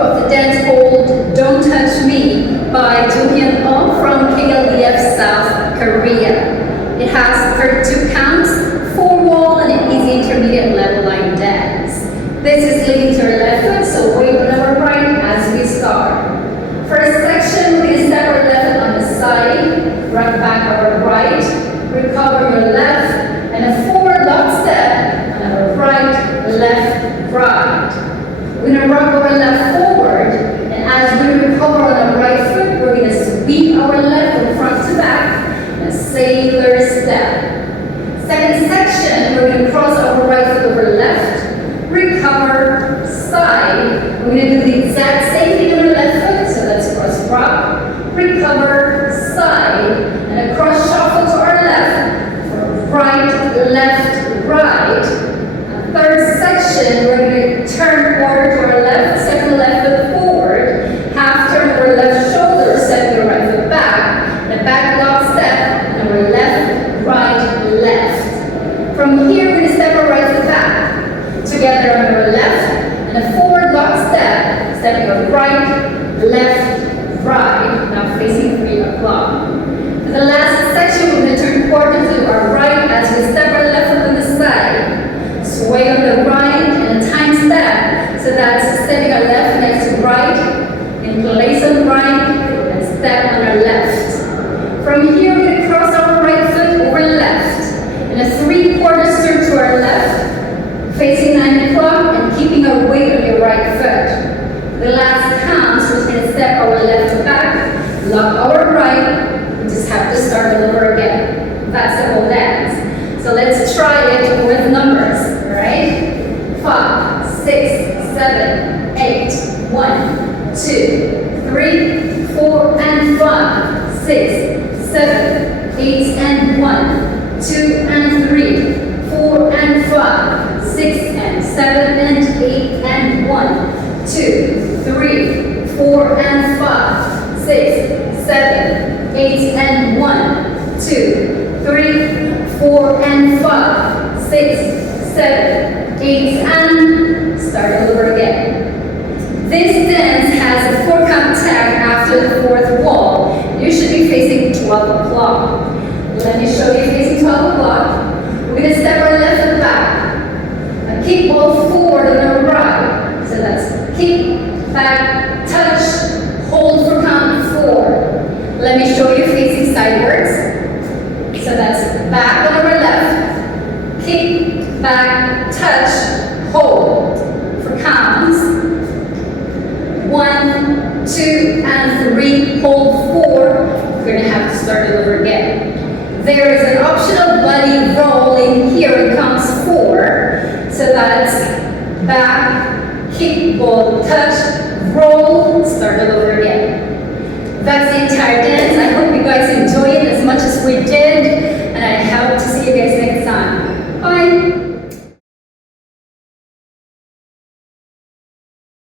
of the dance called Don't Touch Me by Ju-Hyun from LDF South Korea. It has 32 counts, 4 wall, and an easy intermediate level line dance. This is leading to our left foot, so wait on our right as we start. First section, we're going to step our left foot on the side, rock back our right, recover your left, and a forward lock step on our right, left, right. We're going to rock our left forward, and as we recover on our right foot, we're going to sweep our left from front to back in a sailor step. Second section, we're going to cross our right foot over left, recover, side. We're going to do the exact same thing on our left foot, so let's cross rock, recover, side, and a cross shuffle to our left, for right, left, right. Third section, we're going to turn forward to our left, step the left foot forward, half turn our left shoulder, step your right foot back, and a back lock step, and our left, right, left. From here, we're going to step our right foot back, together on our left, and a forward lock step, stepping our right, left, right, now facing 3 o'clock. For the last section, we're going to turn quarter to our right as we step our left foot on the side. Sway on the right and a time step. So that's stepping our left next to right, in place on the right, and step on our left. From here, we're going to cross our right foot over left, and a 3/4 turn to our left, facing 9 o'clock, and keeping our weight on your right foot. The last count, so we're going to step our left back, lock our right, we just have to start all over again. That's the whole dance. So let's try it with numbers. Right? 5, 6, 7, 8, 1, 2, 3, 4, and 5, 6, 7, 8, and 1, 2, and 3, 4, and 5, 6, and 7, and 8, and 1, 2, 3, 4, and 5, 6, 7, 8, and 1, 2, 3, 4, and 5, 6, 7, 8, and start all over again. This dance has a 4-count tag after the 4th wall. You should be facing 12 o'clock. Let me show you facing 12 o'clock. We're going to step our left foot back. And kick ball forward on our right. So that's kick, back, touch, hold for count 4. Let me show you facing sidewards. So that's back on our left, kick, back, touch, hold for counts 1, 2, and 3, hold 4. We're going to have to start it over again. There is an optional buddy roll in here in counts 4. So that's back,